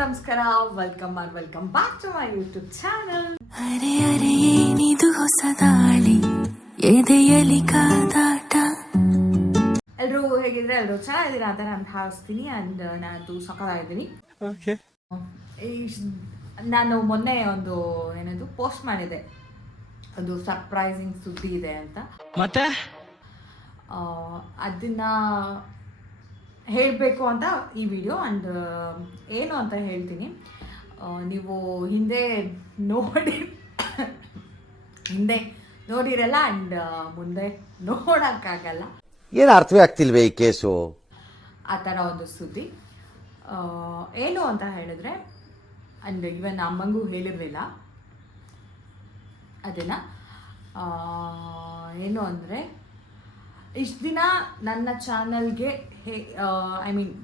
ನಮಸ್ಕಾರ, welcome back to my YouTube channel. ಅರೆ ಅರೆ ಏನಿದು ಹೊಸ ದಾಳಿ, ಎದೆಯಲಿ ಕಾದಾಟ. ಎಲ್ಲರೂ ಹೇಗಿದ್ರೆ ಎಲ್ಲರೂ ಚೆನ್ನಾಗಿದ್ದೀರಾ ಅಂತ ನಾನು ಭಾವಿಸ್ತೀನಿ. ಆ್ಯಂಡ್ ನಾನು ಸಕ್ಕತ್ತಾಗಿದ್ದೀನಿ. ನಾನು ಮೊನ್ನೆ ಒಂದು ಪೋಸ್ಟ್ ಮಾಡಿದೆ, ಒಂದು ಸರ್ಪ್ರೈಸಿಂಗ್ ಸುದ್ದಿ ಇದೆ ಅಂತ. ಮತ್ತೆ ಅದನ್ನ ಹೇಳಬೇಕು ಅಂತ ಈ ವಿಡಿಯೋ. ಆ್ಯಂಡ್ ಏನು ಅಂತ ಹೇಳ್ತೀನಿ. ನೀವು ಹಿಂದೆ ನೋಡಿರಲ್ಲ ಆ್ಯಂಡ್ ಮುಂದೆ ನೋಡೋಕ್ಕಾಗಲ್ಲ. ಏನು ಅರ್ಥವೇ ಆಗ್ತಿಲ್ವೇ ಈ ಕೇಸು? ಆ ಥರ ಒಂದು ಸುದ್ದಿ. ಏನು ಅಂತ ಹೇಳಿದ್ರೆ, ಆ್ಯಂಡ್ ಇವನ್ ಅಮ್ಮಂಗೂ ಹೇಳಿರಲಿಲ್ಲ ಅದನ್ನು. ಏನು ಅಂದರೆ, ಇಷ್ಟು ದಿನ ನನ್ನ ಚಾನಲ್ಗೆ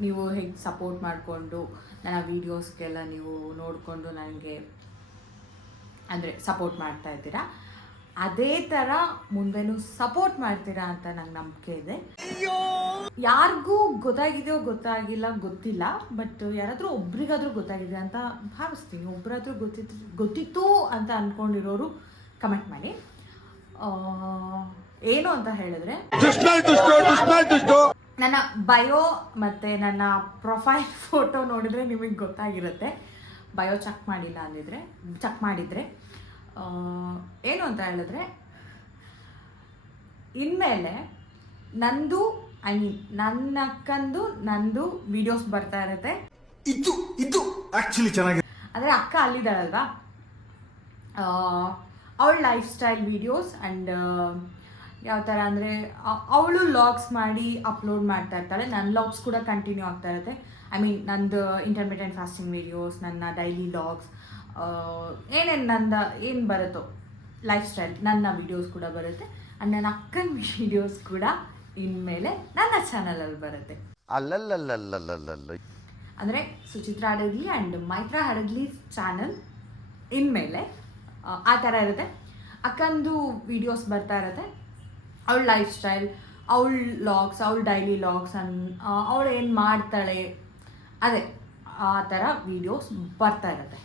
ನೀವು ಹೇಗೆ ಸಪೋರ್ಟ್ ಮಾಡಿಕೊಂಡು ನನ್ನ ವೀಡಿಯೋಸ್ಗೆಲ್ಲ ನೀವು ನೋಡಿಕೊಂಡು ನನಗೆ ಅಂದರೆ ಸಪೋರ್ಟ್ ಮಾಡ್ತಾ ಇದ್ದೀರಾ, ಅದೇ ಥರ ಮುಂದೆನೂ ಸಪೋರ್ಟ್ ಮಾಡ್ತೀರಾ ಅಂತ ನಂಗೆ ನಂಬಿಕೆ ಇದೆ. ಯಾರಿಗೂ ಗೊತ್ತಾಗಿದೆಯೋ ಗೊತ್ತಾಗಿಲ್ಲ ಗೊತ್ತಿಲ್ಲ, ಬಟ್ ಯಾರಾದರೂ ಒಬ್ರಿಗಾದರೂ ಗೊತ್ತಾಗಿದೆ ಅಂತ ಭಾವಿಸ್ತೀನಿ. ಒಬ್ಬರಾದ್ರೂ ಗೊತ್ತಿತ್ತು ಅಂತ ಅಂದ್ಕೊಂಡಿರೋರು ಕಮೆಂಟ್ ಮಾಡಿ. ಏನು ಅಂತ ಹೇಳಿದ್ರೆ, ನನ್ನ ಬಯೋ ಮತ್ತು ನನ್ನ ಪ್ರೊಫೈಲ್ ಫೋಟೋ ನೋಡಿದರೆ ನಿಮಗೆ ಗೊತ್ತಾಗಿರುತ್ತೆ. ಬಯೋ ಚೆಕ್ ಮಾಡಿದರೆ ಏನು ಅಂತ ಹೇಳಿದ್ರೆ, ಇನ್ಮೇಲೆ ನಂದು ನನ್ನ ಅಕ್ಕಂದು ನಂದು ವಿಡಿಯೋಸ್ ಬರ್ತಾ ಇರುತ್ತೆ. ಇದು ಆಕ್ಚುಲಿ ಚೆನ್ನಾಗಿ ಅಂದರೆ ಅಕ್ಕ ಅಲ್ಲಿದ್ದಾಳಲ್ವಾ, ಅವಳ ಲೈಫ್ ಸ್ಟೈಲ್ ವೀಡಿಯೋಸ್. ಆ್ಯಂಡ್ ಯಾವ ಥರ ಅಂದರೆ, ಅವಳು ಲಾಗ್ಸ್ ಮಾಡಿ ಅಪ್ಲೋಡ್ ಮಾಡ್ತಾ ಇರ್ತಾಳೆ. ನನ್ನ ಲಾಗ್ಸ್ ಕೂಡ ಕಂಟಿನ್ಯೂ ಆಗ್ತಾ ಇರುತ್ತೆ. ನಂದು ಇಂಟರ್ಮಿಟೆಂಟ್ ಫಾಸ್ಟಿಂಗ್ ವೀಡಿಯೋಸ್, ನನ್ನ ಡೈಲಿ ಲಾಗ್ಸ್, ಏನು ಬರುತ್ತೋ ಲೈಫ್ ಸ್ಟೈಲ್ ನನ್ನ ವೀಡಿಯೋಸ್ ಕೂಡ ಬರುತ್ತೆ. ಆ್ಯಂಡ್ ನನ್ನ ಅಕ್ಕನ ವೀಡಿಯೋಸ್ ಕೂಡ ಇನ್ಮೇಲೆ ನನ್ನ ಚಾನಲಲ್ಲಿ ಬರುತ್ತೆ. ಅಂದರೆ ಸುಚಿತ್ರಾ ಹಡಗ್ಲಿ ಆ್ಯಂಡ್ ಮೈತ್ರಾ ಹಡಗ್ಲಿ ಚಾನಲ್ ಇನ್ಮೇಲೆ ಆ ಥರ ಇರುತ್ತೆ. ಅಕ್ಕಂದು ವೀಡಿಯೋಸ್ ಬರ್ತಾ ಇರುತ್ತೆ, ಅವಳ ಲೈಫ್ ಸ್ಟೈಲ್, ಅವಳ ಲಾಗ್ಸ್, ಅವಳ ಡೈಲಿ ಲಾಗ್ಸ್, ಅವಳು ಏನು ಮಾಡ್ತಾಳೆ ಅದೇ ಆ ಥರ ವೀಡಿಯೋಸ್ ಬರ್ತಾ ಇರುತ್ತೆ.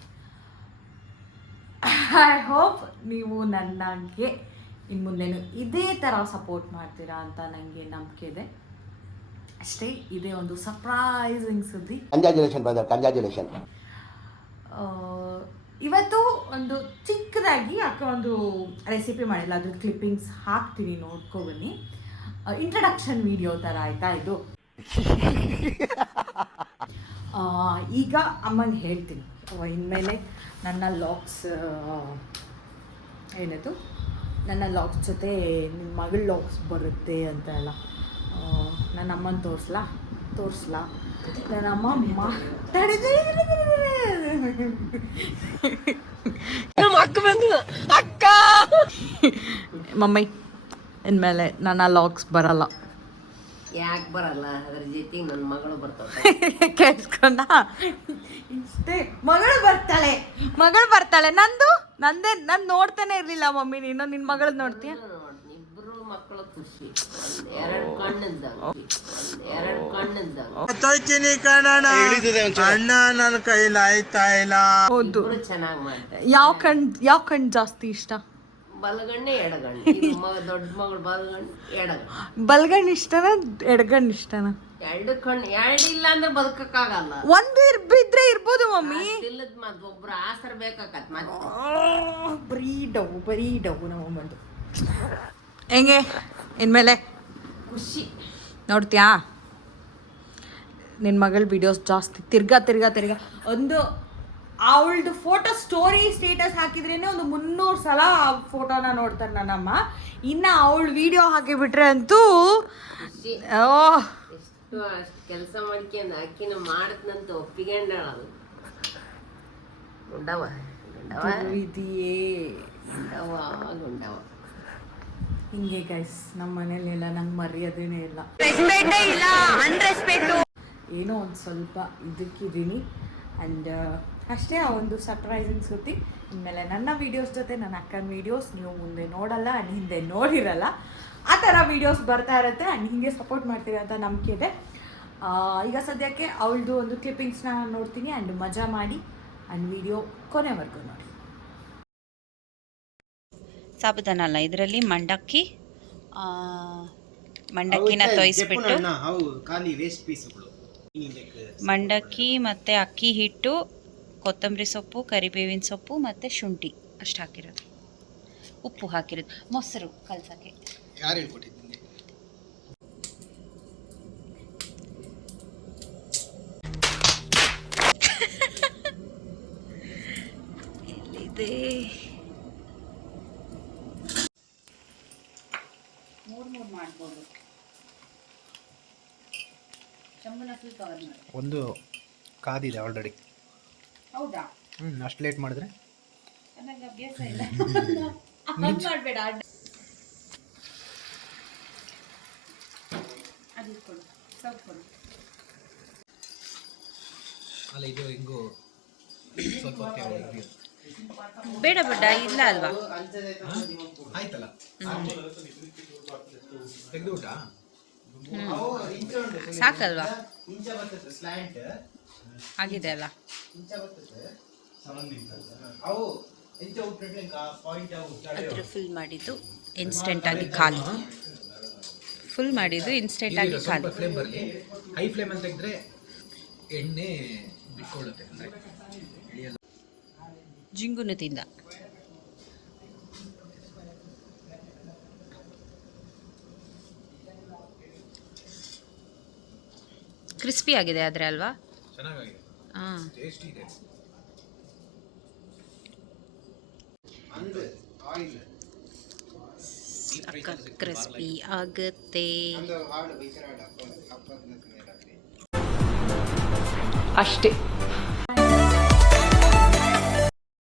ಐ ಹೋಪ್ ನೀವು ನನಗೆ ಇನ್ನು ಮುಂದೆನೂ ಇದೇ ಥರ ಸಪೋರ್ಟ್ ಮಾಡ್ತೀರಾ ಅಂತ ನನಗೆ ನಂಬಿಕೆ ಇದೆ. ಅಷ್ಟೇ, ಇದೇ ಒಂದು ಸರ್ಪ್ರೈಸಿಂಗ್ ಸುದ್ದಿ. ಇವತ್ತು ಒಂದು ಚಿಕ್ಕದಾಗಿ ಅಕ್ಕ ಒಂದು ರೆಸಿಪಿ ಮಾಡಿಲ್ಲ, ಅದ್ರ ಕ್ಲಿಪ್ಪಿಂಗ್ಸ್ ಹಾಕ್ತೀನಿ, ನೋಡ್ಕೊಬನ್ನಿ. ಇಂಟ್ರಡಕ್ಷನ್ ವಿಡಿಯೋ ಥರ ಆಯಿತಾ ಇದು. ಈಗ ಅಮ್ಮಂಗೆ ಹೇಳ್ತೀನಿ, ಇನ್ಮೇಲೆ ನನ್ನ ಲಾಗ್ಸ್ ನನ್ನ ಲಾಗ್ಸ್ ಜೊತೆ ನಿಮ್ಮ ಮಗಳ ಲಾಗ್ಸ್ ಬರುತ್ತೆ ಅಂತ ಎಲ್ಲ ನನ್ನ ಅಮ್ಮನ ತೋರಿಸ್ಲಾ ನನ್ನ ಅಮ್ಮ ಮಾತಾಡಿದ್ರೆ ಅಕ್ಕ ಮಮ್ಮಿ ಇನ್ಮೇಲೆ ನನ್ನ ಲಾಗ್ಸ್ ಬರಲ್ಲ. ಯಾಕೆ ಬರಲ್ಲ? ಅದ್ರ ಜೊತೆಗೆ ನನ್ನ ಮಗಳು ಬರ್ತಾಳೆ. ಕೇಳಿಸ್ಕೊಂಡ ಇಷ್ಟೇ, ಮಗಳು ಬರ್ತಾಳೆ. ನಾನು ನೋಡ್ತಾನೆ ಇರ್ಲಿಲ್ಲ ಮಮ್ಮಿ. ನೀನು ನಿನ್ನ ಮಗಳು ನೋಡ್ತೀಯ? ಇಬ್ರು ಮಕ್ಕಳು ಖುಷಿ, ಎರಡು ಕಣ್ಣಿಂದ ಅಣ್ಣ ನನ್ನ ಕೈಲಿ ಆಯ್ತಾ ಇಲ್ಲ. ಹೌದು, ಚೆನ್ನಾಗಿ ಮಾಡಿ. ಯಾವ ಕಣ್ ಜಾಸ್ತಿ ಇಷ್ಟ? ಬಲಗಣ್ಣೆ ಎಡಗಣ್ಣು. ದೊಡ್ಡ ಮಗಳು ಬಲಗಣ್ಣು ಎಡಗಣ್ಣು. ಬಲ್ಗಣ್ಣು ಇಷ್ಟನ ಎಡಗಣ್ಣು ಇಷ್ಟನ? ಎರಡು ಕಣ್ಣು, ಎರಡಿಲ್ಲ ಅಂದ್ರೆ ಬದುಕಕ್ಕಾಗಲ್ಲ. ಒಂದು ಇದ್ರೆ ಇರ್ಬೋದು ಮಮ್ಮಿ. ಇಲ್ಲದ ಮತ್ ಒಬ್ರು ಆಸರ್ ಬೇಕಾಕತ್. ಬರೀ ಡವ್ ನಮ್ಮಂದು. ಹೆಂಗೆ ಇನ್ಮೇಲೆ ಖುಷಿ ನೋಡ್ತೀಯಾ? ನಿನ್ನ ಮಗಳ ವಿಡಿಯೋಸ್ ಜಾಸ್ತಿ ತಿರ್ಗಾ ಒಂದು ಅವಳದು ಫೋಟೋ ಸ್ಟೋರಿ ಸ್ಟೇಟಸ್ ಹಾಕಿದ್ರೇನೆ ಒಂದು 300 ಸಲ ಆ ಫೋಟೋನ ನೋಡ್ತಾರೆ ನನ್ನಮ್ಮ. ಇನ್ನು ಅವಳು ವಿಡಿಯೋ ಹಾಕಿಬಿಟ್ರೆ ಅಂತೂ ಎಷ್ಟು ಕೆಲಸ ಮಾಡ್ಕೊಂಡು ಅಕ್ಕಿನ ಮಾಡದ್ನಂತ ಒಪ್ಪಿಕೊಂಡಾಳ. ಗುಂಡವ ಹಿಂಗೆ ಗೈಸ್, ನಮ್ಮ ಮನೇಲೆಲ್ಲ ನಂಗೆ ಮರ್ಯಾದೆನೇ ಇಲ್ಲ, ಏನೋ ಒಂದು ಸ್ವಲ್ಪ ಇದಕ್ಕಿದ್ದೀನಿ. ಆ್ಯಂಡ್ ಅಷ್ಟೇ, ಆ ಒಂದು ಸರ್ಪ್ರೈಸಿಂಗ್ ಸುದ್ದಿ. ಇನ್ಮೇಲೆ ನನ್ನ ವೀಡಿಯೋಸ್ ಜೊತೆ ನನ್ನ ಅಕ್ಕನ ವೀಡಿಯೋಸ್ ನೀವು ಮುಂದೆ ನೋಡಲ್ಲ ಆ್ಯಂಡ್ ಹಿಂದೆ ನೋಡಿರಲ್ಲ, ಆ ಥರ ವೀಡಿಯೋಸ್ ಬರ್ತಾ ಇರುತ್ತೆ. ಆ್ಯಂಡ್ ಹೀಗೆ ಸಪೋರ್ಟ್ ಮಾಡ್ತೀವಿ ಅಂತ ನಂಬಿಕೆ ಇದೆ. ಈಗ ಸದ್ಯಕ್ಕೆ ಅವಳದು ಒಂದು ಕ್ಲಿಪ್ಪಿಂಗ್ಸ್ನ ನೋಡ್ತೀನಿ ಆ್ಯಂಡ್ ಮಜಾ ಮಾಡಿ ಆ್ಯಂಡ್ ವಿಡಿಯೋ ಕೊನೆವರೆಗೂ ನೋಡಿ. ಸಾಬುದಾನ ಅಲ್ಲ, ಇದರಲ್ಲಿ ಮಂಡಕ್ಕಿ ಮಂಡಕ್ಕಿನ ತೊಯಿಸ್ಬಿಟ್ಟು ಮಂಡಕ್ಕಿ ಮತ್ತು ಅಕ್ಕಿ ಹಿಟ್ಟು, ಕೊತ್ತಂಬರಿ ಸೊಪ್ಪು, ಕರಿಬೇವಿನ ಸೊಪ್ಪು ಮತ್ತು ಶುಂಠಿ ಅಷ್ಟು ಹಾಕಿರೋದು, ಉಪ್ಪು ಹಾಕಿರೋದು, ಮೊಸರು ಕಲ್ಸಕ್ಕೆ. ಯಾರು ಹೇಳ್ಕೊಟ್ಟಿದ್ದು? ಎಲ್ಲಿದೆ? ಮೂರು ಮಾಡ್ಬೋದು. ಶಂಭುನ ಫುಲ್ ಕವರ್ ಮಾಡಿ. ಒಂದು ಕಾದಿದೆ ಆಲ್ರೆಡಿ. ಹೌದಾ? ಅಷ್ಟು ಲೇಟ್ ಮಾಡಿದ್ರೆ ನನಗೆ ಅಭ್ಯಾಸ ಇಲ್ಲ. ಮಾಡಬೇಡ. ಅದು ಕೊಡು, ಸ್ವಲ್ಪ ಕೊಡು. ಅಲ್ಲ ಇದು ಹಿಂಗು ಸ್ವಲ್ಪ ಬೇಡ ಬೇಡ, ಇಲ್ಲ ಅಲ್ವಾ? ಆಯ್ತಲ್ಲ, ತೆಗೆದುಬಿಟ್ಟ ಸಾಕಲ್ವಾ? ಆಗಿದೆ ಅಲ್ಲ? ಅದ್ರ ಫುಲ್ ಮಾಡಿದ್ದು ಇನ್ಸ್ಟೆಂಟಾಗಿ ಖಾಲಿ. ಫುಲ್ ಮಾಡಿದ್ದು ಇನ್ಸ್ಟೆಂಟಾಗಿ ಖಾಲಿ. ಫ್ಲೇಮ್ ಬರಲಿ. ಹೈ ಫ್ಲೇಮ್ ಅಂತ ತೆಗೆದ್ರೆ ಎಣ್ಣೆ ಬಿಟ್ಕೊಳ್ಳುತ್ತೆ. ಜಿಂಗುನು ತಿಂದ. ಕ್ರಿಸ್ಪಿ ಆಗಿದೆ ಆದರೆ ಅಲ್ವಾ? ಚೆನ್ನಾಗಿದೆ, ಹಾಂ. ಟೇಸ್ಟಿ ಇದೆ. ಸಖತ್ ಕ್ರಿಸ್ಪಿ ಆಗುತ್ತೆ. ಅಷ್ಟೇ.